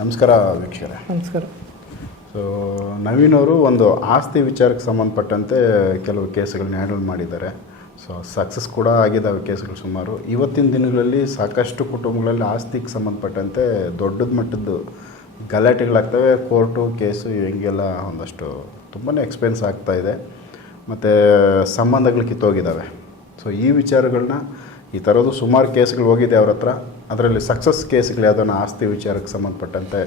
ನಮಸ್ಕಾರ ವೀಕ್ಷಕರೇ. ನಮಸ್ಕಾರ. ಸೊ ನವೀನ್ ಅವರು ಒಂದು ಆಸ್ತಿ ವಿಚಾರಕ್ಕೆ ಸಂಬಂಧಪಟ್ಟಂತೆ ಕೆಲವು ಕೇಸುಗಳನ್ನ ಹ್ಯಾಂಡಲ್ ಮಾಡಿದ್ದಾರೆ. ಸೊ ಸಕ್ಸಸ್ ಕೂಡ ಆಗಿದ್ದಾವೆ ಕೇಸುಗಳು ಸುಮಾರು. ಇವತ್ತಿನ ದಿನಗಳಲ್ಲಿ ಸಾಕಷ್ಟು ಕುಟುಂಬಗಳಲ್ಲಿ ಆಸ್ತಿಗೆ ಸಂಬಂಧಪಟ್ಟಂತೆ ದೊಡ್ಡದ ಮಟ್ಟದ್ದು ಗಲಾಟೆಗಳಾಗ್ತವೆ. ಕೋರ್ಟು ಕೇಸು ಹಿಂಗೆಲ್ಲ ಒಂದಷ್ಟು ತುಂಬಾ ಎಕ್ಸ್ಪೆನ್ಸ್ ಆಗ್ತಾ ಇದೆ. ಮತ್ತು ಸಂಬಂಧಗಳು ಕಿತ್ತೋಗಿದ್ದಾವೆ. ಸೊ ಈ ವಿಚಾರಗಳನ್ನ ಈ ಥರದ್ದು ಸುಮಾರು ಕೇಸ್ಗಳು ಹೋಗಿದೆ ಅವ್ರ ಹತ್ರ. ಅದರಲ್ಲಿ ಸಕ್ಸಸ್ ಕೇಸ್ಗಳು ಯಾವುದನ್ನ ಆಸ್ತಿ ವಿಚಾರಕ್ಕೆ ಸಂಬಂಧಪಟ್ಟಂತೆ.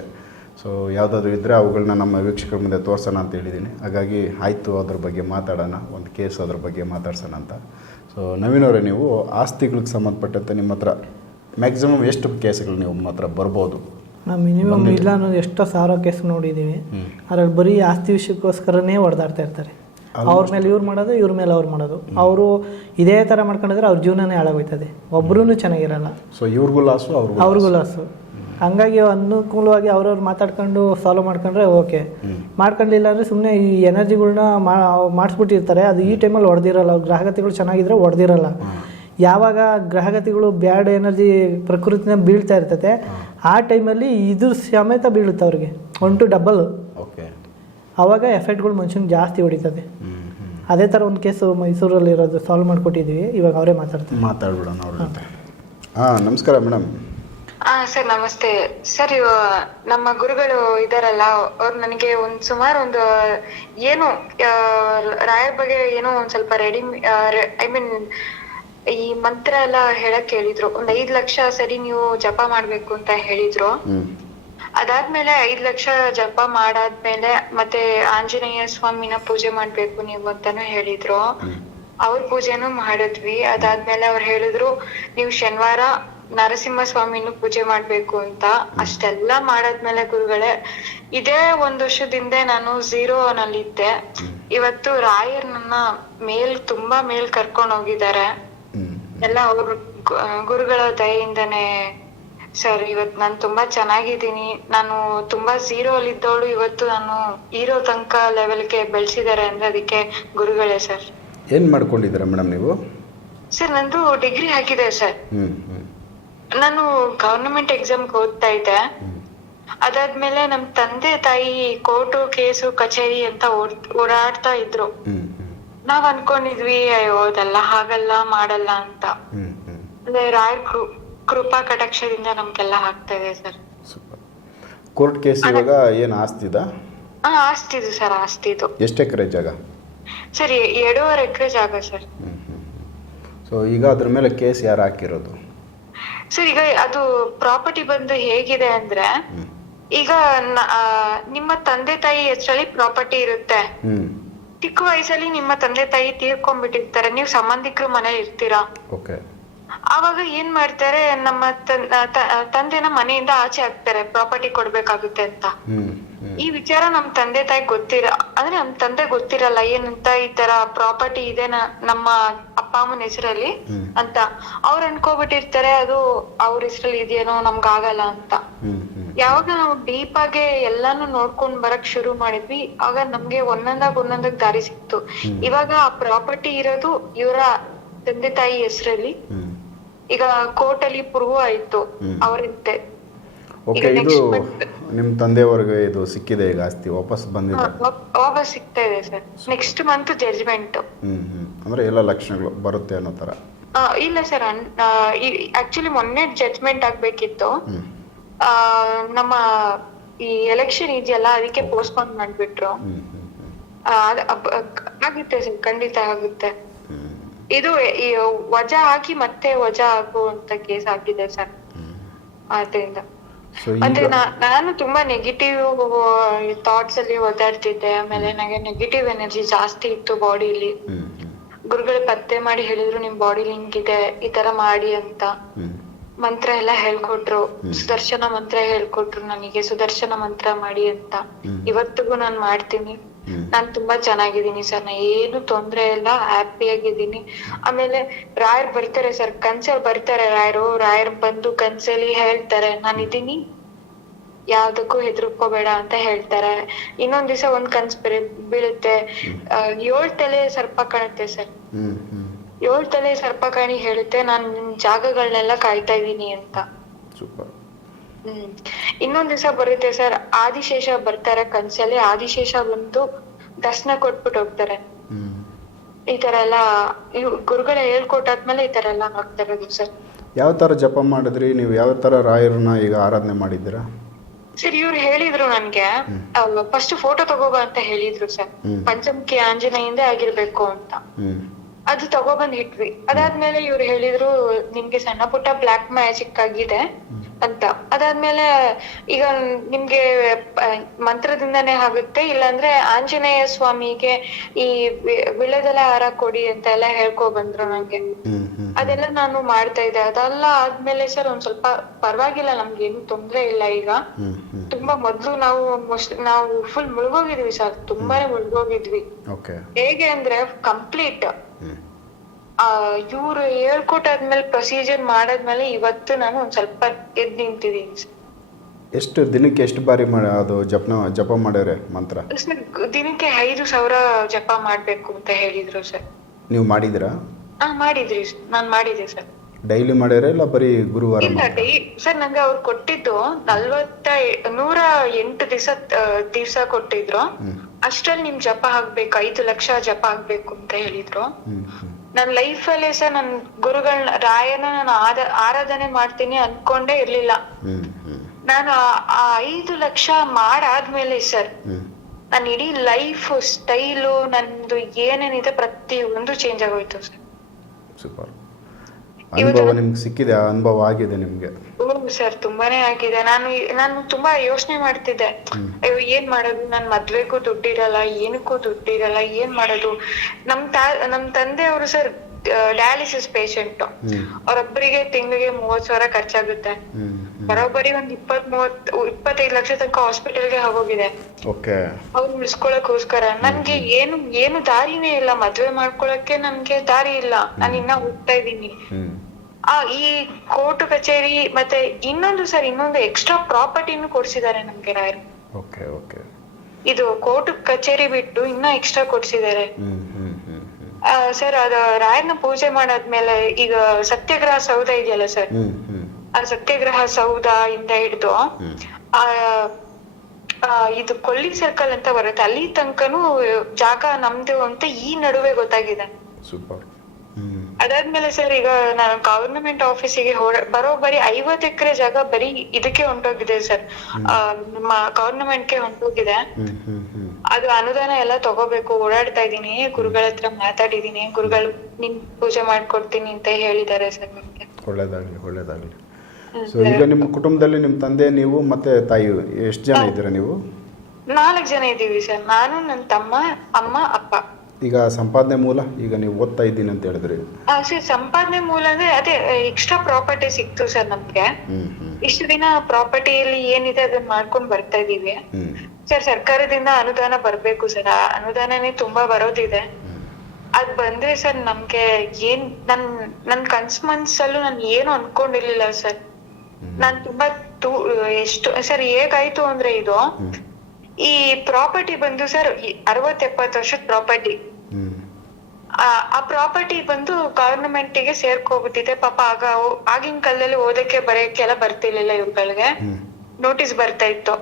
ಸೊ ಯಾವುದಾದ್ರು ಇದ್ದರೆ ಅವುಗಳನ್ನ ನಮ್ಮ ವೀಕ್ಷಕರ ಮುಂದೆ ತೋರಿಸೋಣ ಅಂತ ಹೇಳಿದ್ದೀನಿ ಹಾಗಾಗಿ ಆಯಿತು ಅದ್ರ ಬಗ್ಗೆ ಮಾತಾಡೋಣ. ಒಂದು ಕೇಸ್ ಅದ್ರ ಬಗ್ಗೆ ಮಾತಾಡ್ಸೋಣ ಅಂತ. ಸೊ ನವೀನ್ ಅವರೇ ನೀವು ಆಸ್ತಿಗಳಿಗೆ ಸಂಬಂಧಪಟ್ಟಂತೆ ನಿಮ್ಮ ಹತ್ರ ಮ್ಯಾಕ್ಸಿಮಮ್ ಎಷ್ಟು ಕೇಸ್ಗಳು ನೀವು ನಿಮ್ಮ ಹತ್ರ ಬರ್ಬೋದು? ನಾವು ಮಿನಿಮಮ್ ಇಲ್ಲ ಅನ್ನೋದು ಎಷ್ಟೋ ಸಾವಿರ ಕೇಸ್ ನೋಡಿದ್ದೀವಿ ಅದ್ರಲ್ಲಿ ಬರೀ ಆಸ್ತಿ ವಿಷಯಕ್ಕೋಸ್ಕರನೇ ಹೊಡೆದಾಡ್ತಾ ಇರ್ತಾರೆ. ಅವ್ರ ಮೇಲೆ ಇವ್ರು ಮಾಡೋದು ಇವ್ರ ಮೇಲೆ ಅವ್ರು ಮಾಡೋದು. ಅವರು ಇದೇ ಥರ ಮಾಡ್ಕೊಂಡಿದ್ರೆ ಅವ್ರ ಜೀವನನೇ ಹಾಳಾಗೋಯ್ತದೆ. ಒಬ್ರೂ ಚೆನ್ನಾಗಿರಲ್ಲ. ಸೊ ಇವ್ರಿಗೂ ಲಾಸು ಅವ್ರಿಗೂ ಅವ್ರಿಗೂ ಲಾಸು ಹಂಗಾಗಿ ಅನುಕೂಲವಾಗಿ ಅವ್ರವ್ರು ಮಾತಾಡ್ಕೊಂಡು ಸಾಲ್ವ್ ಮಾಡ್ಕೊಂಡ್ರೆ ಓಕೆ ಮಾಡ್ಕೊಂಡಿಲ್ಲ ಅಂದರೆ ಸುಮ್ಮನೆ ಈ ಎನರ್ಜಿಗಳನ್ನ ಮಾಡಿಸ್ಬಿಟ್ಟಿರ್ತಾರೆ. ಅದು ಈ ಟೈಮಲ್ಲಿ ಹೊಡೆದಿರಲ್ಲ ಗ್ರಹಗತಿಗಳು ಚೆನ್ನಾಗಿದ್ರೆ ಹೊಡೆದಿರಲ್ಲ ಯಾವಾಗ ಗ್ರಹಗತಿಗಳು ಬ್ಯಾಡ್ ಎನರ್ಜಿ ಪ್ರಕೃತಿನ ಬೀಳ್ತಾ ಇರ್ತತೆ ಆ ಟೈಮಲ್ಲಿ ಇದು ಸಮೇತ ಬೀಳುತ್ತೆ ಅವ್ರಿಗೆ. One to double. ಓಕೆ ಆವಾಗ ಎಫೆಕ್ಟ್ಗಳು ಮನುಷ್ಯನಿಗೆ ಜಾಸ್ತಿ ಹೊಡಿತದೆ. ಅದೇ ಥರ ಒಂದು ಕೇಸು ಮೈಸೂರಲ್ಲಿ ಇರೋದು ಸಾಲ್ವ್ ಮಾಡಿಕೊಟ್ಟಿದ್ದೀವಿ ಇವಾಗ ಅವರೇ ಮಾತಾಡ್ತಾರೆ. ಮಾತಾಡ್ಬಿಡೋಣ ಅವ್ರ ಜೊತೆ. ಹಾಂ. ನಮಸ್ಕಾರ ಮೇಡಮ್ ಹಾ ಸರ್ ನಮಸ್ತೆ. ಸರ್ ಇವ ನಮ್ಮ ಗುರುಗಳು ಇದಾರಲ್ಲ ಅವ್ರು ನನಗೆ ಒಂದ್ ಸುಮಾರು ಒಂದು ಏನು ಆ, ರಾಯರ್ ಬಗ್ಗೆ ಏನೋ ಒಂದ್ ಸ್ವಲ್ಪ ರೆಡಿ ಐ ಮೀನ್ ಈ ಮಂತ್ರ ಎಲ್ಲ ಹೇಳಕ್ ಹೇಳಿದ್ರು. ಒಂದ್ ಐದ್ ಲಕ್ಷ ಸರಿ ನೀವು ಜಪ ಮಾಡ್ಬೇಕು ಅಂತ ಹೇಳಿದ್ರು. ಅದಾದ್ಮೇಲೆ ಐದ್ ಲಕ್ಷ ಜಪ ಮಾಡಾದ್ಮೇಲೆ ಮತ್ತೆ ಆಂಜನೇಯ ಸ್ವಾಮಿನ ಪೂಜೆ ಮಾಡ್ಬೇಕು ನೀವು ಅಂತಾನು ಹೇಳಿದ್ರು. ಅವ್ರ ಪೂಜೆನೂ ಮಾಡಿದ್ವಿ. ಅದಾದ್ಮೇಲೆ ಅವ್ರು ಹೇಳಿದ್ರು ನೀವು ಶನಿವಾರ ನರಸಿಂಹ ಸ್ವಾಮಿನೂ ಪೂಜೆ ಮಾಡ್ಬೇಕು ಅಂತ. ಅಷ್ಟೆಲ್ಲ ಮಾಡಾದ್ಮೇಲೆ ಗುರುಗಳೇ ಇದೇ ಒಂದ್ ವರ್ಷದಿಂದ ನಾನು ಝೀರೋ ನಲ್ಲಿದ್ದೆ ಇವತ್ತು ರಾಯರ್ ನನ್ನ ಮೇಲ್ ತುಂಬಾ ಮೇಲ್ ಕರ್ಕೊಂಡ್ ಹೋಗಿದ್ದಾರೆ. ಎಲ್ಲ ಅವ್ರ ಗುರುಗಳ ದಯೆಯಿಂದನೇ ಸರ್ ಇವತ್ ನಾನು ತುಂಬಾ ಚೆನ್ನಾಗಿದ್ದೀನಿ. ನಾನು ತುಂಬಾ ಝೀರೋ ಅಲ್ಲಿ ಇದ್ದವಳು. ಇವತ್ತು ನಾನು ಹೀರೋ ತನಕ ಲೆವೆಲ್ಗೆ ಬೆಳೆಸಿದ್ದಾರೆ ಅಂದ್ರೆ ಅದಕ್ಕೆ ಗುರುಗಳೇ ಸರ್. ಏನು ಮಾಡ್ಕೊಂಡಿದ್ದೀರಾ ಮೇಡಮ್ ನೀವು? ಸರ್ ನಂದು ಡಿಗ್ರಿ ಆಗಿದೆ ಸರ್. ಹ್ಞೂ ಹ್ಞೂ ನಾನು ಗವರ್ನಮೆಂಟ್ ಎಕ್ಸಾಮ್ಗೆ ಓದ್ತಾ ಇದ್ದೆ. ಅದಾದ್ಮೇಲೆ ನಮ್ ತಂದೆ ತಾಯಿ ಕೋರ್ಟು ಕೇಸು ಕಚೇರಿ ಅಂತ ಓಡ್- ಓಡಾಡ್ತಾ ಇದ್ರು. ಹ್ಞೂ ನಾವ್ ಅನ್ಕೊಂಡಿದ್ವಿ ಅಯ್ಯೋ ಅದೆಲ್ಲ ಹಾಗಲ್ಲ ಮಾಡಲ್ಲ ಅಂತ. ಹ್ಞೂ ಹ್ಞೂ ಅಂದ್ರೆ ರಾಯರ್ ಕೃಪಾ ಕಟಾಕ್ಷದಿಂದ ನಮ್ಗೆಲ್ಲ ಆಗ್ತಾ ಇದೆ ಸರ್. ಸೂಪರ್. ಕೋರ್ಟ್ ಕೇಸ್ ಇವಾಗ ಏನು ಆಸ್ತಿದ ಹಾ ಆಸ್ತಿದು ಸರ್ ಆಸ್ತಿದು ಎಷ್ಟು ಎಕರೆ ಜಾಗ? ಸರ್ ಎ- ಎರಡೂವರೆ ಎಕರೆ ಜಾಗ ಸರ್. ಸೊ ಈಗ ಅದ್ರ ಮೇಲೆ ಕೇಸ್ ಯಾರು ಹಾಕಿರೋದು? ಸರ್ ಈಗ ಅದು ಪ್ರಾಪರ್ಟಿ ಬಂದು ಹೇಗಿದೆ ಅಂದ್ರೆ ಈಗ ನ- ಆ, ನಿಮ್ಮ ತಂದೆ ತಾಯಿ ಹೆಸರಲ್ಲಿ ಪ್ರಾಪರ್ಟಿ ಇರುತ್ತೆ. ಹ್ಞೂ ಚಿಕ್ಕ ವಯಸ್ಸಲ್ಲಿ ನಿಮ್ಮ ತಂದೆ ತಾಯಿ ತೀರ್ಕೊಂಡ್ಬಿಟ್ಟಿರ್ತಾರೆ. ನೀವು ಸಂಬಂಧಿಕರು ಮನೇಲಿ ಇರ್ತೀರಾ? ಓಕೆ ಆವಾಗ ಏನ್ ಮಾಡ್ತಾರೆ ನಮ್ಮ ತಂದೆನ ಮನೆಯಿಂದ ಆಚೆ ಹಾಕ್ತಾರೆ ಪ್ರಾಪರ್ಟಿ ಕೊಡ್ಬೇಕಾಗುತ್ತೆ ಅಂತ. ಈ ವಿಚಾರ ನಮ್ ತಂದೆ ತಾಯಿ ಗೊತ್ತಿರ ಅಂದ್ರೆ ನಮ್ ತಂದೆ ಗೊತ್ತಿರಲ್ಲ ಏನಂತ ಈ ತರ ಪ್ರಾಪರ್ಟಿ ಇದೆ ನಮ್ಮ ಅಪ್ಪ ಅಮ್ಮನ ಹೆಸರಲ್ಲಿ ಅಂತ. ಅವ್ರ ಅನ್ಕೋಬಿಟ್ಟಿರ್ತಾರೆ ಅದು ಅವ್ರ ಹೆಸರಲ್ಲಿ ಇದೆಯೇನೋ ನಮ್ಗ್ ಆಗಲ್ಲ ಅಂತ. ಯಾವಾಗ ನಾವು ಡೀಪ್ ಆಗಿ ಎಲ್ಲಾನು ನೋಡ್ಕೊಂಡ್ ಬರಕ್ ಶುರು ಮಾಡಿದ್ವಿ ಆಗ ನಮ್ಗೆ ಒಂದೊಂದಾಗ ಒಂದೊಂದಾಗ ದಾರಿ ಸಿಕ್ತು. ಇವಾಗ ಆ ಪ್ರಾಪರ್ಟಿ ಇರೋದು ಇವರ ತಂದೆ ತಾಯಿ ಹೆಸರಲ್ಲಿ. ಈಗ ಕೋರ್ಟ್ ಅಲ್ಲಿ ಪ್ರೂವ್ ಆಯ್ತು. ಅವರಂತೆ ಓಕೆ ಇದು ನಿಮ್ ತಂದೆಯವ್ರಿಗೆ ಇದು ಸಿಕ್ಕಿದೆ ಈಗ ಆಸ್ತಿ ವಾಪಸ್ ಬಂದಿದೆ ವಾಪಸ್ ಸಿಗ್ತಾ ಇದೆ sir. Next month judgement hmm hmm. ಅಂದ್ರೆ ಎಲ್ಲ ಲಕ್ಷಣಗಳು ಬರುತ್ತೆ ಅನ್ನೋ ತರ ಇಲ್ಲ ಸರ್ ಆಕ್ಚುಲಿ ಮೊನ್ನೆ ಜಡ್ಜ್ಮೆಂಟ್ ಆಗ್ಬೇಕಿತ್ತು. ನಮ್ಮ ಈ ಎಲೆಕ್ಷನ್ ಇದೆಯಲ್ಲ ಅದಕ್ಕೆ ಪೋಸ್ಟ್ಪೋನ್ ಮಾಡ್ಬಿಟ್ರು. ಆಗುತ್ತೆ ಸರ್ ಖಂಡಿತ ಆಗುತ್ತೆ. ಇದು ಈ ವಜಾ ಹಾಕಿ ಮತ್ತೆ ವಜಾ ಆಗುವಂತ ಕೇಸ್ ಆಗಿದೆ ಸರ್. ಆದ್ರಿಂದ. ಅಂದ್ರೆ ನಾನು ತುಂಬಾ ನೆಗೆಟಿವ್ ಥಾಟ್ಸ್ ಅಲ್ಲಿ ಓದಾಡ್ತಿದ್ದೆ ಆಮೇಲೆ ನನಗೆ ನೆಗೆಟಿವ್ ಎನರ್ಜಿ ಜಾಸ್ತಿ ಇತ್ತು ಬಾಡಿಲಿ. ಗುರುಗಳು ಪತ್ತೆ ಮಾಡಿ ಹೇಳಿದ್ರು ನಿಮ್ ಬಾಡಿ ಲಿಂಕ್ ಇದೆ ಈ ತರ ಮಾಡಿ ಅಂತ. ಮಂತ್ರ ಎಲ್ಲ ಹೇಳ್ಕೊಟ್ರು. ಸುದರ್ಶನ ಮಂತ್ರ ಹೇಳ್ಕೊಟ್ರು ನನಗೆ ಸುದರ್ಶನ ಮಂತ್ರ ಮಾಡಿ ಅಂತ. ಇವತ್ತಿಗೂ ನಾನ್ ಮಾಡ್ತೀನಿ. ನಾನ್ ತುಂಬಾ ಚೆನ್ನಾಗಿದ್ದೀನಿ ಸರ್. ನಾ ಏನು ತೊಂದ್ರೆ ಇಲ್ಲ. ಹ್ಯಾಪಿ ಆಗಿದ್ದೀನಿ. ಆಮೇಲೆ ರಾಯರ್ ಬರ್ತಾರೆ ಸರ್. ಕನ್ಸಲ್ಲಿ ಬರ್ತಾರೆ ರಾಯರು. ರಾಯರ್ ಬಂದು ಕನ್ಸಲ್ಲಿ ಹೇಳ್ತಾರೆ ನಾನು ಇದೀನಿ ಯಾವ್ದಕ್ಕೂ ಹೆದರ್ಕೋಬೇಡ ಅಂತ ಹೇಳ್ತಾರೆ. ಇನ್ನೊಂದ್ ದಿವಸ ಒಂದ್ ಕನ್ಸ್ ಬೀಳುತ್ತೆ. ಏಳ್ ತಲೆ ಸರ್ಪ ಕಾಣುತ್ತೆ ಸರ್. ಏಳ್ ತಲೆ ಸರ್ಪ ಕಾಣಿ ಹೇಳುತ್ತೆ. ನಾನ್ ಜಾಗಗಳನ್ನೆಲ್ಲ ಕಾಯ್ತಾ ಇದ್ದೀನಿ ಅಂತ. ಹ್ಮ್. ಇನ್ನೊಂದ್ ದಿವ್ಸ ಬರುತ್ತೆ ಸರ್. ಆದಿಶೇಷ ಬರ್ತಾರೆ ಕನ್ಸಲ್ಲಿ. ಆದಿಶೇಷ ಬಂದು ದರ್ಶನ ಕೊಟ್ಬಿಟ್ಟು ಹೋಗ್ತಾರೆ. ಈ ತರ ಎಲ್ಲ ಇವ್ ಗುರುಗಳ ಹೇಳ್ಕೊಟ್ಟಾದ್ಮೇಲೆ ಈ ತರ ಎಲ್ಲ ಆಗ್ತಾ ಇರೋದು ಸರ್. ಯಾವ ತರ ಜಪ ಮಾಡಿದ್ರಿ? ನೀವು ಯಾವ ತರ ರಾಯರನ್ನ ಈಗ ಆರಾಧನೆ ಮಾಡಿದ್ದೀರಾ? ಸರ್ ಇವ್ರು ಹೇಳಿದ್ರು ನನ್ಗೆ. ಫಸ್ಟ್ ಫೋಟೋ ತಗೋಬಾ ಅಂತ ಹೇಳಿದ್ರು ಸರ್. ಹ್ಮ್. ಪಂಚಮುಖಿ ಆಂಜನೇಯಿಂದ ಆಗಿರ್ಬೇಕು ಅಂತ. ಹ್ಞೂ ಅದು ತಗೊಬಂದ್ ಇಟ್ವಿ. ಅದಾದ್ಮೇಲೆ ಇವ್ರು ಹೇಳಿದ್ರು ನಿಮ್ಗೆ ಸಣ್ಣ ಪುಟ್ಟ ಬ್ಲಾಕ್ ಮ್ಯಾಜಿಕ್ ಆಗಿದೆ. ಅಂತ. ಅದಾದ್ಮೇಲೆ ಈಗ ನಿಮ್ಗೆ ಮಂತ್ರದಿಂದನೇ ಆಗುತ್ತೆ ಇಲ್ಲಾಂದ್ರೆ ಆಂಜನೇಯ ಸ್ವಾಮಿಗೆ ಈ ವಿಳೆದೆಲೆ ಹಾರ ಕೊಡಿ ಅಂತ ಎಲ್ಲ ಹೇಳ್ಕೊ ಬಂದ್ರು ನಂಗೆ. ಅದೆಲ್ಲ ನಾನು ಮಾಡ್ತಾ ಇದ್ದೆ. ಅದೆಲ್ಲ ಆದ್ಮೇಲೆ ಸರ್ ಒಂದ್ ಸ್ವಲ್ಪ ಪರವಾಗಿಲ್ಲ ನಮ್ಗೆ ಏನು ತೊಂದ್ರೆ ಇಲ್ಲ ಈಗ. ತುಂಬಾ ಮೊದ್ಲು ನಾವು ನಾವು ಫುಲ್ ಮುಳುಗೋಗಿದ್ವಿ ಸರ್. ತುಂಬಾನೇ ಮುಳುಗೋಗಿದ್ವಿ. ಹೇಗೆ ಅಂದ್ರೆ ಕಂಪ್ಲೀಟ್ ಆ ಇವ್ರು ಹೇಳ್ಕೊಟ್ಟಾದ್ಮೇಲೆ ಪ್ರೊಸೀಜರ್ ಮಾಡಾದ್ಮೇಲೆ ಇವತ್ತು ನಾನು ಒಂದ್ ಸ್ವಲ್ಪ ಎದ್ ನಿಂತಿದ್ದೀನಿ ಸರ್. ಎಷ್ಟು ದಿನಕ್ಕೆ ಎಷ್ಟು ಬಾರಿ ಮಾಡಿ ಅದು ಜಪನ ಜಪ ಮಾಡ್ಯಾರೆ ಮಂತ್ರ? ಸರ್ ದಿನಕ್ಕೆ ಐದು ಸಾವಿರ ಜಪ ಮಾಡ್ಬೇಕು ಅಂತ ಹೇಳಿದ್ರು ಸರ್. ನೀವು ಮಾಡಿದ್ರಾ ಹಾ ಮಾಡಿದ್ರಿ ನಾನು ನಾನ್ ಮಾಡಿದೆ ಸರ್. ಡೈಲಿ ಮಾಡ್ಯಾರ ಇಲ್ಲ ಬರೀ ಗುರುವಾರ ಇಲ್ಲ ಮಾತ್ರ ಡೈ ಸರ್ ನಂಗೆ ಅವ್ರು ಕೊಟ್ಟಿದ್ದು ನಲ್ವತ್ತ ಎ- ನೂರ ಎಂಟು ದಿವಸ ದಿವ್ಸ ಕೊಟ್ಟಿದ್ರು. ಅಷ್ಟ್ರಲ್ಲಿ ನಿಮ್ ಜಪ ಆಗ್ಬೇಕು ಐದು ಲಕ್ಷ ಜಪ ಆಗ್ಬೇಕು ಅಂತ ಹೇಳಿದ್ರು. ನನ್ ಲೈಫ್ ಅಲ್ಲೇ ಸಹ ನನ್ ಗುರುಗಳನ್ನ ರಾಯನ ನಾನು ಆರಾಧನೆ ಮಾಡ್ತೀನಿ ಅನ್ಕೊಂಡೇ ಇರ್ಲಿಲ್ಲ. ನಾನು ಆ- ಐದು ಲಕ್ಷ ಮಾಡಾದ್ಮೇಲೆ ಸರ್ ನನ್ನ ಇಡೀ ಲೈಫ್ ಸ್ಟೈಲು ನಂದು ಏನೇನಿದೆ ಪ್ರತಿ ಒಂದು ಚೇಂಜ್ ಆಗೋಯ್ತು ಸರ್. ಸೂಪರ್. ಅನುಭವ ನಿಮ್ಗೆ ಸಿಕ್ಕಿದೆ ಆ ಅನುಭವ ಆಗಿದೆ ನಿಮ್ಗೆ? ಸರ್ ತುಂಬಾನೇ ಆಗಿದೆ. ನಾನು ನಾನು ತುಂಬಾ ಯೋಚನೆ ಮಾಡ್ತಿದ್ದೆ. ಅಯ್ಯೋ ಏನ್ ಮಾಡೋದು? ನನ್ ಮದ್ವೆಗೂ ದುಡ್ಡಿರಲ್ಲ ಏನಕ್ಕೂ ದುಡ್ಡಿರಲ್ಲ ಏನ್ ಮಾಡೋದು? ನಮ್ ತಾ ನಮ್ ತಂದೆಯವರು ಸರ್ ಡಯಾಲಿಸಿಸ್ ಪೇಷಂಟ್ ಅವರೊಬ್ಬರಿಗೆ ತಿಂಗಳಿಗೆ ಮೂವತ್ ಸಾವಿರ ಖರ್ಚಾಗುತ್ತೆ. ಬರೋಬ್ಬರಿ ಒಂದ್ ಇಪ್ಪತ್ ಮೂವತ್ ಇಪ್ಪತ್ತೈದು ಲಕ್ಷ ತನಕ ಹಾಸ್ಪಿಟಲ್ಗೆ ಹೋಗೋಗಿದೆ. ಅವ್ರು ಉಳಿಸ್ಕೊಳಕ್ಕೋಸ್ಕರ ನನ್ಗೆ ಏನು ಏನು ದಾರಿನೇ ಇಲ್ಲ. ಮದ್ವೆ ಮಾಡ್ಕೊಳಕ್ಕೆ ನನ್ಗೆ ದಾರಿ ಇಲ್ಲ. ನಾನು ಇನ್ನ ಹೋಗ್ತಾ ಇದ್ದೀನಿ. ಆ ಈ ಕೋರ್ಟ್ ಕಚೇರಿ ಮತ್ತೆ ಇನ್ನೊಂದು ಸರ್ ಇನ್ನೊಂದು ಎಕ್ಸ್ಟ್ರಾ ಪ್ರಾಪರ್ಟಿನೂ ಕೊಡ್ಸಿದ್ದಾರೆ ನಮ್ಗೆ ರಾಯರ್. ಇದು ಕೋರ್ಟ್ ಕಚೇರಿ ಬಿಟ್ಟು ಇನ್ನ ಎಕ್ಸ್ಟ್ರಾ ಕೊಡ್ಸಿದ್ದಾರೆ. ಸರ್ ಅದು ರಾಯನ ಪೂಜೆ ಮಾಡಾದ್ಮೇಲೆ ಈಗ ಸತ್ಯಾಗ್ರಹ ಸೌಧ ಇದೆಯಲ್ಲ ಸರ್ ಆ ಸತ್ಯಾಗ್ರಹ ಸೌಧ ಇಂದ ಹಿಡಿದು ಆ ಇದು ಕೊಲ್ಲಿ ಸರ್ಕಲ್ ಅಂತ ಬರುತ್ತೆ. ಅಲ್ಲಿ ತನಕನೂ ಜಾಗ ನಮ್ದು ಅಂತ ಈ ನಡುವೆ ಗೊತ್ತಾಗಿದೆ. ಸೂಪರ್ ಅದಾದ್ಮೇಲೆ ಸರ್ ಈಗ ನಾನು ಗವರ್ನಮೆಂಟ್ ಆಫೀಸಿಗೆ ಹೊರ ಬರೋಬ್ಬರಿ ಐವತ್ ಎಕರೆ ಜಾಗ ಬರೀ ಇದಕ್ಕೆ ಹೊಂಟೋಗಿದೆ ಸರ್ ನಮ್ಮ ಗವರ್ನಮೆಂಟ್ಗೆ ಹೊಂಟೋಗಿದೆ ಅದು ಅನುದಾನ ಎಲ್ಲ ತಗೋಬೇಕು. ಓಡಾಡ್ತಾ ಇದೀನಿ ಗುರುಗಳ ಹತ್ರ ಮಾತಾಡಿದೀನಿ ಗುರುಗಳು ನಿನ್ ಪೂಜೆ ಮಾಡ್ಕೊಡ್ತೀನಿ ಅಂತ ಹೇಳಿದ್ದಾರೆ ಸರ್ ನಮ್ಗೆ. ಒಳ್ಳೇದಾಗ್ಲಿ ಒಳ್ಳೇದಾಗ್ಲಿ. ಸೊ ಈಗ ನಿಮ್ಮ ಕುಟುಂಬದಲ್ಲಿ ನಿಮ್ಮ ತಂದೆ ನೀವು ಮತ್ತೆ ತಾಯಿ ಎಷ್ಟು ಜನ ಇದ್ದೀರಾ ನೀವು? ನಾಲ್ಕು ಜನ ಇದ್ದೀವಿ ಸರ್. ನಾನು ನನ್ನ ತಮ್ಮ ಅಮ್ಮ ಅಪ್ಪ. ಈಗ ಸಂಪಾದನೆ ಮೂಲ? ಈಗ ನೀವು ಓದ್ತಾ ಇದ್ದೀನಿ ಅಂತ ಹೇಳಿದ್ರಿ. ಆ, ಸರ್ ಸಂಪಾದನೆ ಮೂಲ ಅಂದ್ರೆ ಅದೇ ಎಕ್ಸ್ಟ್ರಾ ಪ್ರಾಪರ್ಟಿ ಸಿಕ್ತು ಸರ್ ನಮ್ಗೆ. ಇಷ್ಟು ದಿನ ಪ್ರಾಪರ್ಟಿಯಲ್ಲಿ ಏನಿದೆ ಅದನ್ನ ಮಾಡ್ಕೊಂಡ್ ಬರ್ತಾ ಇದೀವಿ ಸರ್ ಸರ್ಕಾರದಿಂದ ಅನುದಾನ ಬರ್ಬೇಕು ಸರ್. ಆ ಅನುದಾನನೇ ತುಂಬಾ ಬರೋದಿದೆ. ಅದ್ ಬಂದ್ರೆ ಸರ್ ನಮ್ಗೆ ಏನ್ ನನ್ ನನ್ ಕನ್ಸ್ ಮನ್ಸಲ್ಲೂ ನಾನು ಏನು ಅನ್ಕೊಂಡಿರ್ಲಿಲ್ಲ ಸರ್. ನಾನ್ ತುಂಬಾ ತೂ ಎಷ್ಟು ಸರ್ ಹೇಗಾಯ್ತು ಅಂದ್ರೆ ಇದು ಈ ಪ್ರಾಪರ್ಟಿ ಬಂದು ಸರ್ ಅರವತ್ ಎಪ್ಪತ್ತು ವರ್ಷದ ಪ್ರಾಪರ್ಟಿ. ಆ ಆ ಪ್ರಾಪರ್ಟಿ ಬಂದು ಗವರ್ನಮೆಂಟ್ಗೆ ಸೇರ್ಕೋಬಿಟ್ಟಿದೆ. ಪಾಪ ಆಗ ಆಗಿನ ಕಾಲದಲ್ಲಿ ಓದಕ್ಕೆ ಬರೆಯಕ್ಕೆ ಎಲ್ಲ ಬರ್ತಿರ್ಲಿಲ್ಲ ಇವ್ಗಳಿಗೆ ನೋಟಿಸ್ ಬರ್ತಾ ಇತ್ತು.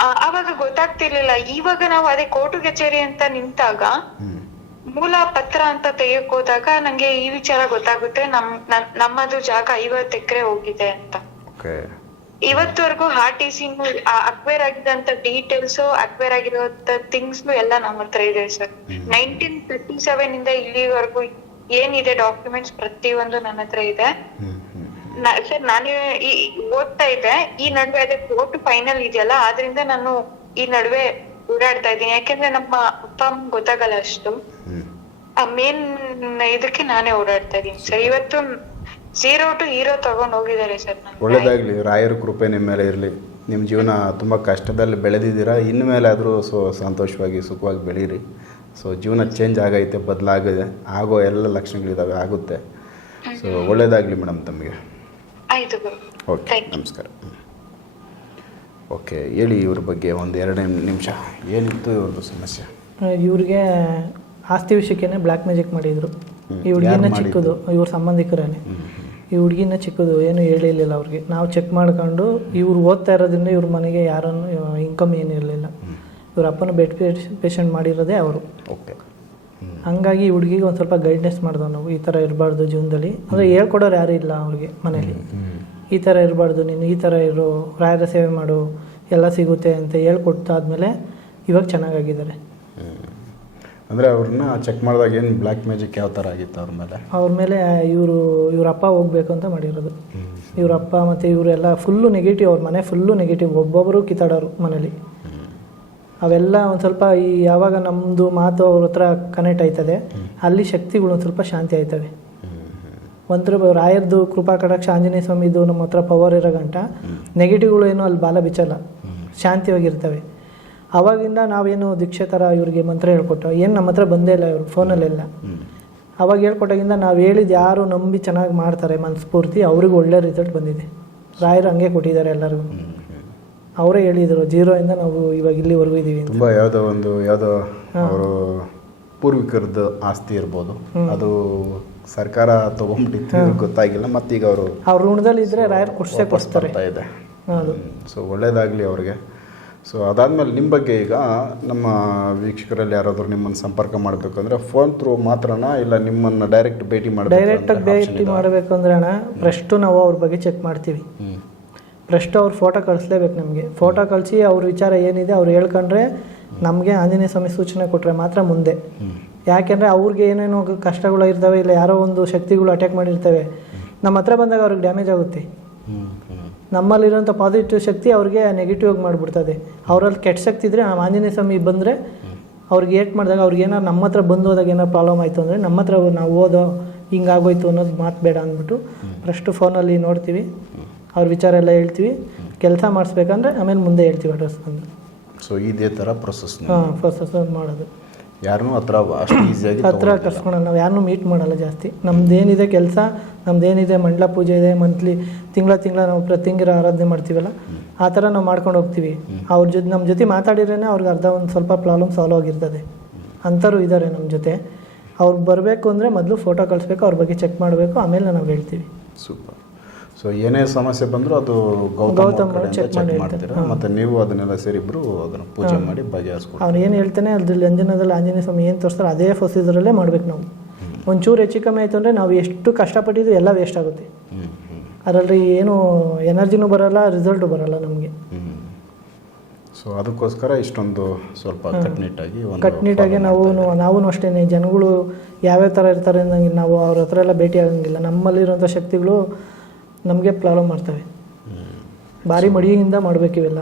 ಹ್ಞೂ ಹ್ಞೂ ಆ, ಅವಾಗ ಗೊತ್ತಾಗ್ತಿರ್ಲಿಲ್ಲ. ಇವಾಗ ನಾವು ಅದೇ ಕೋರ್ಟು ಕಚೇರಿ ಅಂತ ನಿಂತಾಗ ಮೂಲ ಪತ್ರ ಅಂತ ತೆಗಿಯಕ್ ಹೋದಾಗ ನಂಗೆ ಈ ವಿಚಾರ ಗೊತ್ತಾಗುತ್ತೆ. ನಮ್ ನಮ್ಮದು ಜಾಗ ಐವತ್ ಎಕರೆ ಹೋಗಿದೆ ಅಂತ. ಇವತ್ತವರೆಗೂ ಆರ್ ಟಿ ಸಿ ಅಕ್ವೈರ್ ಆಗಿದಂತ ಡೀಟೇಲ್ಸ್ ಅಕ್ವೈರ್ ಆಗಿರುವಂತ ಥಿಂಗ್ಸ್ ಎಲ್ಲ ನಮ್ಮ ಹತ್ರ ಇದೆ ಸರ್. ನೈನ್ಟೀನ್ ತರ್ಟಿ ಸೆವೆನ್ ಇಂದ ಇಲ್ಲಿವರೆಗೂ ಏನಿದೆ ಡಾಕ್ಯುಮೆಂಟ್ಸ್ ಪ್ರತಿಯೊಂದು ನನ್ನ ಹತ್ರ ಇದೆ. ಸರ್ ನಾನು ಈ ಓದ್ತಾ ಇದ್ದೆ. ಈ ನಡುವೆ ಅದೇ ಕೋರ್ಟ್ ಫೈನಲ್ ಇದೆಯಲ್ಲ ಆದ್ರಿಂದ ನಾನು ಈ ನಡುವೆ ಓಡಾಡ್ತಾ ಇದ್ದೀನಿ. ಯಾಕೆಂದ್ರೆ ನಮ್ಮ ಅಪ್ಪ ಅಮ್ಮ ಗೊತ್ತಾಗಲ್ಲ ಅಷ್ಟು. ಮೇನ್ ಇದಕ್ಕೆ ನಾನೇ ಓಡಾಡ್ತಾ ಇದ್ದೀನಿ ಸರ್. ಇವತ್ತು ಝೀರೋ ಟು ಹೀರೋ ತಗೊಂಡ್ ಹೋಗಿದ್ದಾರೆ ಸರ್ ಒಳ್ಳೇದಾಗಲಿ. ರಾಯರ ಕೃಪೆ ನಿಮ್ಮ ಮೇಲೆ ಇರಲಿ. ನಿಮ್ಮ ಜೀವನ ತುಂಬ ಕಷ್ಟದಲ್ಲಿ ಬೆಳೆದಿದ್ದೀರಾ. ಇನ್ನು ಮೇಲೆ ಆದರೂ ಸೊ ಸಂತೋಷವಾಗಿ ಸುಖವಾಗಿ ಬೆಳೀರಿ. ಸೊ ಜೀವನ ಚೇಂಜ್ ಆಗೈತೆ ಬದಲಾಗಿದೆ. ಆಗೋ ಎಲ್ಲ ಲಕ್ಷಣಗಳಿದ್ದಾವೆ ಆಗುತ್ತೆ. ಸೊ ಒಳ್ಳೇದಾಗಲಿ ಮೇಡಮ್ ತಮಗೆ. ಆಯ್ತು ಗುರು. ಓಕೆ ನಮಸ್ಕಾರ. ಓಕೆ ಹೇಳಿ ಇವ್ರ ಬಗ್ಗೆ ಒಂದು ಎರಡು ನಿಮಿಷ. ಏನಿತ್ತು ಇವ್ರದ್ದು ಸಮಸ್ಯೆ? ಇವ್ರಿಗೆ ಆಸ್ತಿ ವಿಷಯಕ್ಕೇನೆ ಬ್ಲ್ಯಾಕ್ ಮ್ಯಾಜಿಕ್ ಮಾಡಿದ್ರು. ಈ ಹುಡುಗಿನ ಚಿಕ್ಕದು ಇವ್ರ ಸಂಬಂಧಿಕರೇನೆ. ಈ ಹುಡುಗಿನ ಚಿಕ್ಕದು ಏನು ಹೇಳಿರಲಿಲ್ಲ ಅವ್ರಿಗೆ. ನಾವು ಚೆಕ್ ಮಾಡ್ಕೊಂಡು ಇವ್ರು ಓದ್ತಾ ಇರೋದ್ರಿಂದ ಇವ್ರ ಮನೆಗೆ ಯಾರನ್ನು ಇನ್ಕಮ್ ಏನು ಇರಲಿಲ್ಲ ಇವ್ರ ಅಪ್ಪನ ಬೆಡ್ ಪೇಷಂಟ್ ಮಾಡಿರೋದೇ ಅವರು. ಓಕೆ ಹಂಗಾಗಿ ಈ ಹುಡುಗಿಗೆ ಒಂದು ಸ್ವಲ್ಪ ಗೈಡ್ನೆಸ್ ಮಾಡಿದ್ವು ನಾವು. ಈ ಥರ ಇರಬಾರ್ದು ಜೀವನದಲ್ಲಿ. ಅಂದರೆ ಹೇಳ್ಕೊಡೋರು ಯಾರೂ ಇಲ್ಲ ಅವ್ರಿಗೆ ಮನೇಲಿ. ಈ ಥರ ಇರಬಾರ್ದು ನೀನು ಈ ಥರ ಇರು ರಾಯರ ಸೇವೆ ಮಾಡು ಎಲ್ಲ ಸಿಗುತ್ತೆ ಅಂತ ಹೇಳ್ಕೊಟ್ಟಾದ್ಮೇಲೆ ಇವಾಗ ಚೆನ್ನಾಗಾಗಿದ್ದಾರೆ. ಅಂದರೆ ಅವ್ರನ್ನ ಚೆಕ್ ಮಾಡಿದಾಗ ಏನು ಬ್ಲ್ಯಾಕ್ ಮ್ಯಾಜಿಕ್ ಯಾವ ಥರ ಆಗಿತ್ತು ಅವ್ರ ಮೇಲೆ? ಅವ್ರ ಮೇಲೆ ಇವರು ಇವರಪ್ಪ ಅಪ್ಪ ಹೋಗ್ಬೇಕು ಅಂತ ಮಾಡಿರೋದು. ಇವ್ರ ಅಪ್ಪ ಮತ್ತು ಇವರೆಲ್ಲ ಫುಲ್ಲು ನೆಗೆಟಿವ್ ಅವ್ರ ಮನೆ ಫುಲ್ಲು ನೆಗೆಟಿವ್ ಒಬ್ಬೊಬ್ಬರು ಕಿತ್ತಾಡೋರು ಮನೇಲಿ. ಅವೆಲ್ಲ ಒಂದು ಸ್ವಲ್ಪ ಈ ಯಾವಾಗ ನಮ್ಮದು ಮಾತು ಅವ್ರ ಹತ್ರ ಕನೆಕ್ಟ್ ಆಯ್ತದೆ ಅಲ್ಲಿ ಶಕ್ತಿಗಳು ಒಂದು ಸ್ವಲ್ಪ ಶಾಂತಿ ಆಯ್ತವೆ. ಒಂಥರ ರಾಯರ್ದು ಕೃಪಾ ಕಟಾಕ್ಷ ಆಂಜನೇಯ ಸ್ವಾಮಿದು ನಮ್ಮ ಹತ್ರ ಪವರ್ ಇರೋ ಗಂಟ ನೆಗೆಟಿವ್ಗಳು ಏನು ಅಲ್ಲಿ ಬಾಲ ಬಿಚ್ಚಲ್ಲ. ಶಾಂತಿಯಾಗಿರ್ತವೆ. ಅವಾಗಿಂದ ನಾವೇನು ದೀಕ್ಷೆ ಥರ ಇವ್ರಿಗೆ ಮಂತ್ರ ಹೇಳ್ಕೊಟ್ಟು ಏನು ನಮ್ಮ ಹತ್ರ ಬಂದೇ ಇಲ್ಲ ಇವರು ಫೋನಲ್ಲೆಲ್ಲ ಅವಾಗ ಹೇಳ್ಕೊಟ್ಟಾಗಿಂದ ನಾವು ಹೇಳಿದ್ದು ಯಾರು ನಂಬಿ ಚೆನ್ನಾಗಿ ಮಾಡ್ತಾರೆ ಮನಸ್ಫೂರ್ತಿ ಅವ್ರಿಗೂ ಒಳ್ಳೆ ರಿಸಲ್ಟ್ ಬಂದಿದೆ. ರಾಯರು ಹಂಗೆ ಕೊಟ್ಟಿದ್ದಾರೆ ಎಲ್ಲರಿಗೂ. ಅವರೇ ಹೇಳಿದರು ಜೀರೋಯಿಂದ ನಾವು ಇವಾಗ ಇಲ್ಲಿವರೆಗೂ ಇದ್ದೀವಿ ಅಂತ. ತುಂಬ ಯಾವುದೋ ಒಂದು ಯಾವುದೋ ಅವರು ಪೂರ್ವಿಕರದ್ದು ಆಸ್ತಿ ಇರ್ಬೋದು. ಅದು ಸರ್ಕಾರ ತಗೊಂಡ್ಬಿಟ್ಟಿತ್ತು ಗೊತ್ತಾಗಿಲ್ಲ ಮತ್ತೀಗ ಅವರು ಅವ್ರ ಋಣದಲ್ಲಿ ಇದ್ರೆ ರಾಯರ್ ಕೊಡ್ಸೇ ಕೊಡ್ತಾ ಬರ್ತಾ ಇದೆ. ಹೌದು ಸೊ ಒಳ್ಳೇದಾಗಲಿ ಅವ್ರಿಗೆ. ಸೊ ಅದಾದಮೇಲೆ ನಿಮ್ಮ ಬಗ್ಗೆ ಈಗ ನಮ್ಮ ವೀಕ್ಷಕರಲ್ಲಿ ಯಾರಾದರೂ ನಿಮ್ಮನ್ನು ಸಂಪರ್ಕ ಮಾಡಬೇಕಂದ್ರೆ ಫೋನ್ ಥ್ರೂ ಮಾತ್ರನಾ ಇಲ್ಲ ನಿಮ್ಮನ್ನು ಡೈರೆಕ್ಟ್ ಭೇಟಿ ಮಾಡಿ ಡೈರೆಕ್ಟಾಗಿ ಭೇಟಿ ಮಾಡಬೇಕಂದ್ರೆ ಅಣ್ಣ ಫಸ್ಟು ನಾವು ಅವ್ರ ಬಗ್ಗೆ ಚೆಕ್ ಮಾಡ್ತೀವಿ. ಫಸ್ಟ್ ಅವ್ರು ಫೋಟೋ ಕಳಿಸ್ಲೇಬೇಕು ನಮಗೆ. ಫೋಟೋ ಕಳಿಸಿ ಅವ್ರ ವಿಚಾರ ಏನಿದೆ ಅವ್ರು ಹೇಳ್ಕೊಂಡ್ರೆ ನಮಗೆ ಆಂಜನೇಯ ಸ್ವಾಮಿ ಸೂಚನೆ ಕೊಟ್ಟರೆ ಮಾತ್ರ ಮುಂದೆ. ಯಾಕೆಂದರೆ ಅವ್ರಿಗೆ ಏನೇನೋ ಕಷ್ಟಗಳು ಇರ್ತವೆ, ಇಲ್ಲ ಯಾರೋ ಒಂದು ಶಕ್ತಿಗಳು ಅಟ್ಯಾಕ್ ಮಾಡಿರ್ತವೆ, ನಮ್ಮ ಹತ್ರ ಬಂದಾಗ ಅವ್ರಿಗೆ ಡ್ಯಾಮೇಜ್ ಆಗುತ್ತೆ. ನಮ್ಮಲ್ಲಿರೋಂಥ ಪಾಸಿಟಿವ್ ಶಕ್ತಿ ಅವ್ರಿಗೆ ನೆಗೆಟಿವ್ ಆಗಿ ಮಾಡಿಬಿಡ್ತದೆ. ಅವರಲ್ಲಿ ಕೆಟ್ಟ ಶಕ್ತಿ ಇದ್ದರೆ ಆ ಆಂಜನೇಯ ಸ್ವಾಮಿ ಬಂದರೆ ಅವ್ರಿಗೆ ಏಟ್ ಮಾಡಿದಾಗ ಅವ್ರಿಗೆ ಏನಾರು ನಮ್ಮ ಹತ್ರ ಬಂದು ಹೋದಾಗ ಏನಾರು ಪ್ರಾಬ್ಲಮ್ ಆಯಿತು ಅಂದರೆ ನಮ್ಮ ಹತ್ರ ನಾವು ಓದೋ ಹಿಂಗಾಗೋಯ್ತು ಅನ್ನೋದು ಮಾತು ಬೇಡ ಅಂದ್ಬಿಟ್ಟು ಫಸ್ಟು ಫೋನಲ್ಲಿ ನೋಡ್ತೀವಿ. ಅವ್ರ ವಿಚಾರ ಎಲ್ಲ ಹೇಳ್ತೀವಿ. ಕೆಲಸ ಮಾಡಿಸ್ಬೇಕಂದ್ರೆ ಆಮೇಲೆ ಮುಂದೆ ಹೇಳ್ತೀವಿ ಅಡ್ರೆಸ್ ಬಂದು. ಸೊ ಇದೇ ಥರ ಪ್ರೊಸೆಸ್ ಹಾಂ ಪ್ರೊಸೆಸ್ ಮಾಡೋದು. ಯಾರನ್ನೂ ಹತ್ರ ಅಷ್ಟು ಈಸಿಯಾಗಿ ಹತ್ರ ಕರ್ಸ್ಕೊಳಲ್ಲ. ನಾವು ಯಾರನ್ನೂ ಮೀಟ್ ಮಾಡಲ್ಲ ಜಾಸ್ತಿ. ನಮ್ದೇನಿದೆ ಕೆಲಸ ನಮ್ದೇನಿದೆ ಮಂಡಲ ಪೂಜೆ ಇದೆ ಮಂತ್ಲಿ ತಿಂಗಳ ತಿಂಗಳ ನಾವು ಪ್ರತಿಂಗಿರ ಆರಾಧನೆ ಮಾಡ್ತೀವಲ್ಲ ಆ ಥರ ನಾವು ಮಾಡ್ಕೊಂಡು ಹೋಗ್ತೀವಿ. ಅವ್ರ ಜೊತೆ ನಮ್ಮ ಜೊತೆ ಮಾತಾಡಿರೇ ಅವ್ರಿಗೆ ಅರ್ಧ ಒಂದು ಸ್ವಲ್ಪ ಪ್ರಾಬ್ಲಮ್ ಸಾಲ್ವ್ ಆಗಿರ್ತದೆ. ಅಂಥವ್ರು ಇದ್ದಾರೆ ನಮ್ಮ ಜೊತೆ. ಅವ್ರು ಬರಬೇಕು ಅಂದರೆ ಮೊದಲು ಫೋಟೋ ಕಳಿಸ್ಬೇಕು ಅವ್ರ ಬಗ್ಗೆ ಚೆಕ್ ಮಾಡಬೇಕು ಆಮೇಲೆ ನಾವು ಹೇಳ್ತೀವಿ. ಸೂಪರ್ ಸೊ ಏನೇ ಸಮಸ್ಯೆ ಬಂದರೂ ಅದು ಗೌತಮ್ ಚೆಕ್ ಮಾಡಿ ಮಾಡ್ತೀರಾ? ಮತ್ತು ನೀವು ಅದನ್ನೆಲ್ಲ ಸೇರಿಬ್ರು ಅದನ್ನು ಪೂಜೆ ಮಾಡಿ ಬಗೆಹರಿಸ್ಕೊಂಡು ಅವ್ರು ಏನು ಹೇಳ್ತಾನೆ ಅದ್ರಲ್ಲಿ ಅಂಜನದಲ್ಲಿ ಆಂಜನೇಯ ಸ್ವಾಮಿ ಏನು ತೋರಿಸ್ತಾರೆ ಅದೇ ಪ್ರೊಸೀಜರಲ್ಲೇ ಮಾಡ್ಬೇಕು ನಾವು. ಒಂಚೂರು ಹೆಚ್ಚು ಕಮ್ಮಿ ಆಯಿತು ಅಂದರೆ ನಾವು ಎಷ್ಟು ಕಷ್ಟಪಟ್ಟಿದ್ದು ಎಲ್ಲ ವೇಸ್ಟ್ ಆಗುತ್ತೆ. ಅದರಲ್ಲಿ ಏನು ಎನರ್ಜಿನೂ ಬರಲ್ಲ ರಿಸಲ್ಟು ಬರಲ್ಲ ನಮಗೆ. ಸೊ ಅದಕ್ಕೋಸ್ಕರ ಇಷ್ಟೊಂದು ಸ್ವಲ್ಪ ಕಟ್ನಿಟ್ಟಾಗಿ ಕಟ್ನಿಟ್ಟಾಗಿ ನಾವು ನಾವು ಅಷ್ಟೇ ಜನಗಳು ಯಾವ್ಯಾವ ಥರ ಇರ್ತಾರೆ ಅಂದಂಗೆ ನಾವು ಅವ್ರ ಹತ್ರ ಎಲ್ಲ ಭೇಟಿ ಆಗಂಗಿಲ್ಲ. ನಮ್ಮಲ್ಲಿರುವಂಥ ಶಕ್ತಿಗಳು ನಮಗೆ ಪ್ರಾಬ್ಲಮ್ ಮಾಡ್ತವೆ. ಭಾರಿ ಮಡಿಯಿಂದ ಮಾಡಬೇಕು ಇವೆಲ್ಲ.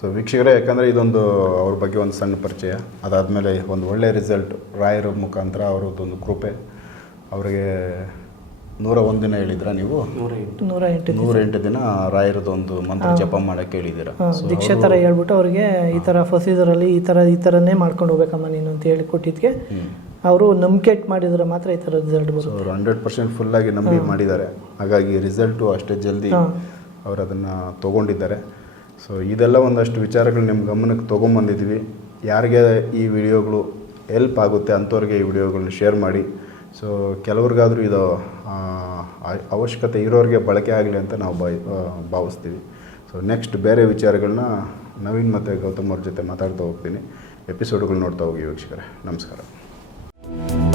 ಸೊ ವೀಕ್ಷಕರೇ ಯಾಕಂದರೆ ಇದೊಂದು ಅವ್ರ ಬಗ್ಗೆ ಒಂದು ಸಣ್ಣ ಪರಿಚಯ. ಅದಾದಮೇಲೆ ಒಂದು ಒಳ್ಳೆಯ ರಿಸಲ್ಟ್ ರಾಯರ ಮುಖಾಂತರ ಅವರದ್ದೊಂದು ಕೃಪೆ. ಅವರಿಗೆ ನೂರ ಒಂದು ದಿನ ಹೇಳಿದ್ರಾ ನೀವು? ನೂರ ಎಂಟು. ದಿನ. ನೂರ ಎಂಟು ದಿನ ರಾಯರದ್ದು ಒಂದು ಮಂತ್ರ ಜಪ ಮಾಡಕ್ಕೆ ಹೇಳಿದ್ದೀರಾ? ಸೊ ದೀಕ್ಷೆ ಥರ ಹೇಳ್ಬಿಟ್ಟು ಅವ್ರಿಗೆ ಈ ಥರ ಪ್ರೊಸೀಜರಲ್ಲಿ ಈ ಥರ ಈ ಥರನೇ ಮಾಡ್ಕೊಂಡು ಹೋಗ್ಬೇಕಮ್ಮ ನೀನು ಅಂತ ಹೇಳಿ ಕೊಟ್ಟಿದ್ದಕ್ಕೆ ಅವರು ನಂಬಿಕೆ ಮಾಡಿದ್ರೆ ಮಾತ್ರ ಈ ಥರ ರಿಸಲ್ಟ್ ಬರುತ್ತೆ. ಅವರು ಹಂಡ್ರೆಡ್ ಪರ್ಸೆಂಟ್ ಫುಲ್ಲಾಗಿ ನಂಬಿ ಮಾಡಿದ್ದಾರೆ. ಹಾಗಾಗಿ ರಿಸಲ್ಟು ಅಷ್ಟೇ ಜಲ್ದಿ. ಅವರು ಅದನ್ನು ತೊಗೊಂಡಿದ್ದಾರೆ. ಸೊ ಇದೆಲ್ಲ ಒಂದಷ್ಟು ವಿಚಾರಗಳು ನಿಮ್ಮ ಗಮನಕ್ಕೆ ತೊಗೊಂಬಂದಿದ್ವಿ. ಯಾರಿಗೆ ಈ ವಿಡಿಯೋಗಳು ಹೆಲ್ಪ್ ಆಗುತ್ತೆ ಅಂಥವ್ರಿಗೆ ಈ ವಿಡಿಯೋಗಳನ್ನ ಶೇರ್ ಮಾಡಿ. ಸೊ ಕೆಲವ್ರಿಗಾದರೂ ಇದು ಅವಶ್ಯಕತೆ ಇರೋರಿಗೆ ಬಳಕೆ ಆಗಲಿ ಅಂತ ನಾವು ಬಾಯ್ ಭಾವಿಸ್ತೀವಿ. ಸೊ ನೆಕ್ಸ್ಟ್ ಬೇರೆ ವಿಚಾರಗಳನ್ನ ನವೀನ್ ಮತ್ತು ಗೌತಮ್ ಅವ್ರ ಜೊತೆ ಮಾತಾಡ್ತಾ ಹೋಗ್ತೀನಿ. ಎಪಿಸೋಡ್ಗಳು ನೋಡ್ತಾ ಹೋಗಿ ವೀಕ್ಷಕರೇ. ನಮಸ್ಕಾರ. Thank you